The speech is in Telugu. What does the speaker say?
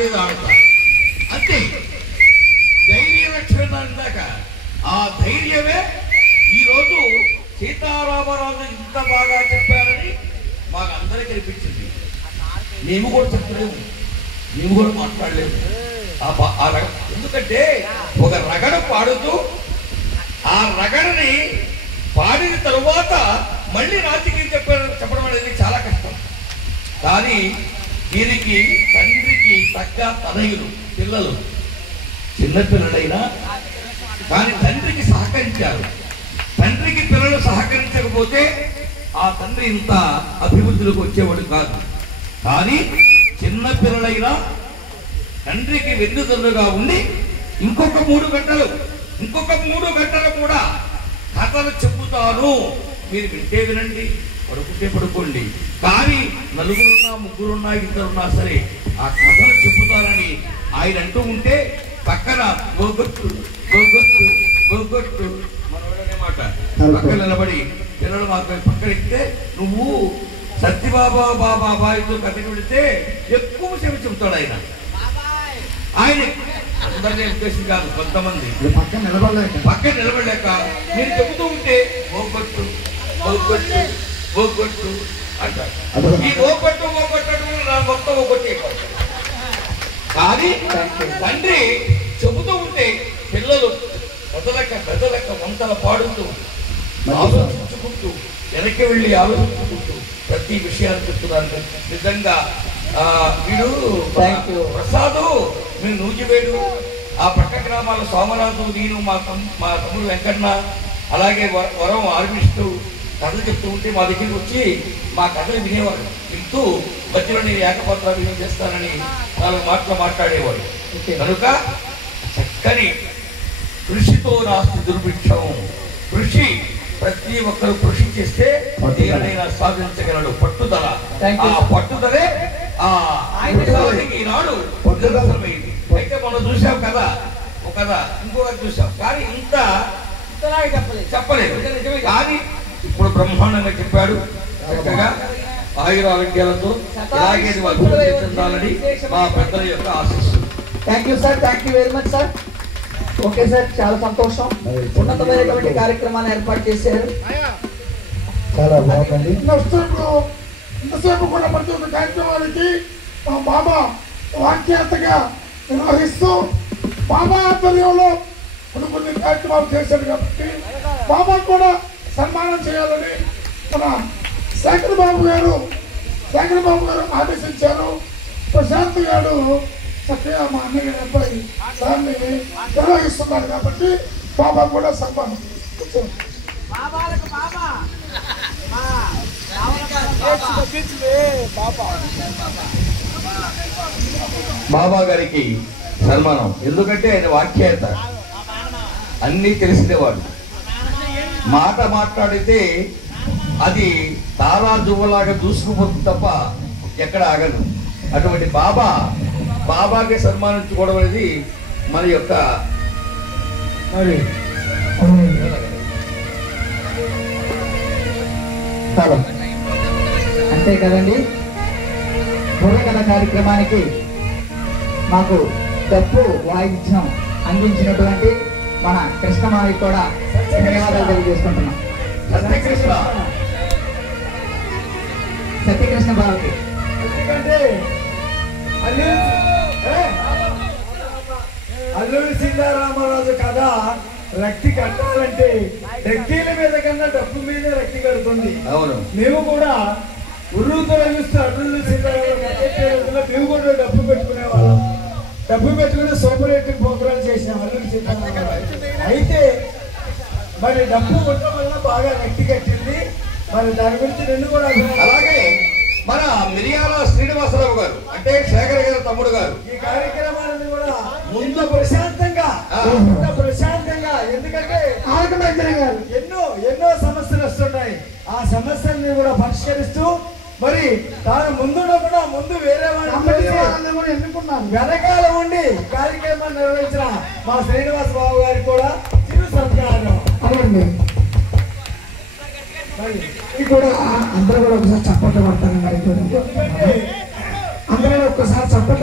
ఆడేది ఆడతా అంతే. ధైర్య లక్షణ అందాక ఆ ధైర్యమే ఈరోజు సీతారామరాజు ఇంత బాగా చెప్పారని మాకు అందరికీ అనిపించింది. మేము కూడా చెప్పలేము, మేము కూడా మాట్లాడలేము. ఎందుకంటే ఒక రగడ పాడుతూ ఆ రగడని పాడిన తరువాత మళ్ళీ రాజకీయం చెప్పడం అనేది చాలా కష్టం. కానీ దీనికి తండ్రికి తగ్గ తనయులు పిల్లలు చిన్నపిల్లలైనా కానీ తండ్రికి సహకరించారు. తండ్రికి పిల్లలు సహకరించకపోతే ఆ తండ్రి ఇంత అభివృద్ధిలోకి వచ్చేవాడు కాదు. కానీ చిన్నపిల్లలైనా తండ్రికి వెన్నుదన్నుగా ఉండి ఇంకొక 3 గంటలు కూడా కథలు చెప్పుతాను, మీరు వింటే వినండి, పడుకుంటే పడుకోండి. కానీ 4 ఉన్నా 3 ఉన్నా 2 ఉన్నా సరే ఆ కథలు చెప్పుతారని ఆయన అంటూ ఉంటే పక్కన గోగొట్టు మనోడనే మాట పక్కన నిలబడి పిల్లలు మాకు పక్కన ఎక్కితే నువ్వు సత్యబాబా బాబాబాయితో కథ పెడితే ఎక్కువ సేపు చెబుతాడు ఆయన. అందరినీ ఉద్దేశం కాదు, కొంతమంది పక్కన నిలబడలేక మీరు చెబుతూ ఉంటే గోగొట్టు అంటారు. ఈ గోగొట్టు మొత్తం ఒక్కొట్టే. కానీ తండ్రి చెబుతూ ఉంటే పిల్లలు పెదలక వంతల పాడుతూ ఆలోచించుకుంటూ వెనక్కి వెళ్ళి ఆలోచించుకుంటూ ప్రతి విషయాన్ని చెప్తున్నారు. నిజంగా వీడు ప్రసాదు, మేము నూజివేడు, ఆ పక్క గ్రామాల సోమరాజు, నేను మా తమ్ముడు వెంకన్న, అలాగే వరం ఆర్మిస్తూ కథలు చెప్తూ ఉంటే మా దగ్గరికి వచ్చి మా కథలు వినేవాడు. వింటూ మధ్యలో నేను ఏకపత్ర విని చేస్తానని 4 మాటలు మాట్లాడేవాడు. కనుక చక్కని కృషితో నాస్తి దుర్భిక్షం. కృషి ప్రతి ఒక్కరు కృషి చేస్తే దేనినైనా సాధించగలడు. పట్టుదల, ఆ పట్టుదలే ఈనాడు పట్టుదలమైంది. అయితే మనం చూసాం కదా, ఒక కథ ఇంకొక చూసాం, కానీ ఇంత చెప్పలేదు. కానీ ఇప్పుడు బ్రహ్మాండంగా చెప్పాడు. చక్కగా ఆయురారోగ్యాలతో ఇలాగే అభివృద్ధి చెందాలని మా పెద్దల యొక్క ఆశీస్సు. Thank you sir, thank you very much sir. Okay sir, చాలా సంతోషం. ఉన్నతమైనటువంటి కార్యక్రమాన్ని ఏర్పాటు చేశారు, చాలా బాగుంది. ఇంతసేపు కూడా ప్రతి ఒక్క కార్యక్రమానికి మా బాబా వాక్యాతగా నిర్వహిస్తూ బాబా ఆధ్వర్యంలో కొన్ని కార్యక్రమాలు చేశారు కాబట్టి బాబా కూడా సన్మానం చేయాలని మన శేఖర్ బాబు గారు ఆదేశించారు. ప్రశాంత్ గారు చక్కగా మా అన్నయ్య అబ్బాయి దాన్ని నిర్వహిస్తున్నారు కాబట్టి బాబా కూడా సన్మానం. బాబా గారికి సన్మానం. ఎందుకంటే ఆయన వాక్యాత అన్నీ తెలిసినవాడు. మాట మాట్లాడితే అది తారా జువ్వలాగా దూసుకుపోతుంది తప్ప ఎక్కడ ఆగదు. అటువంటి బాబాకి సన్మానించుకోవడం అనేది మన యొక్క అంతే కదండి. బుర్రకథ కార్యక్రమానికి మాకు డప్పు వాయిద్యం అందించినటువంటి మన కృష్ణమావి కూడా ధన్యవాదాలు తెలియజేసుకుంటున్నాం. సత్యకృష్ణ బాబుకి ఎందుకంటే అల్లూరి సీతారామరాజు కథ రక్తి కట్టాలంటే రక్తీల మీద కన్నా డబ్బు మీద రక్తి కడుతుంది. అవును, మేము కూడా ఉర్రూతో చూస్తూ అల్లూరి సీతారామరాజు మేము కూడా డబ్బు పెట్టుకునేవాళ్ళం. డబ్బు పెట్టుకుని సూపర్ హిట్ ప్రోగ్రామ్ చేసాం అల్లూరి సీతారామరాజు. అయితే మరి డబ్బు ఉండడం వల్ల బాగా రక్తి కట్టింది. మరి దాని గురించి రెండు కూడా అలాగే మన మిరియాల శ్రీనివాసరావు గారు అంటే శేఖర్ గారు తమ్ముడు గారు ఈ కార్యక్రమాన్ని కూడా ముందు ప్రశాంతంగా ఎందుకంటే ఎన్నో సమస్యలు వస్తున్నాయి. ఆ సమస్యల్ని కూడా పరిష్కరిస్తూ మరి తాను ముందు వేరే వాళ్ళని కూడా ఎన్నుకున్నాను. వెనకాల ఉండి కార్యక్రమాన్ని నిర్వహించిన మా శ్రీనివాస బాబు గారికి కూడా చిరు సత్కారం. అవునండి, కూడా అందరూ కూడా ఒకసారి చప్పట్లు పడతాను. అందరూ ఒక్కసారి చప్పట్లు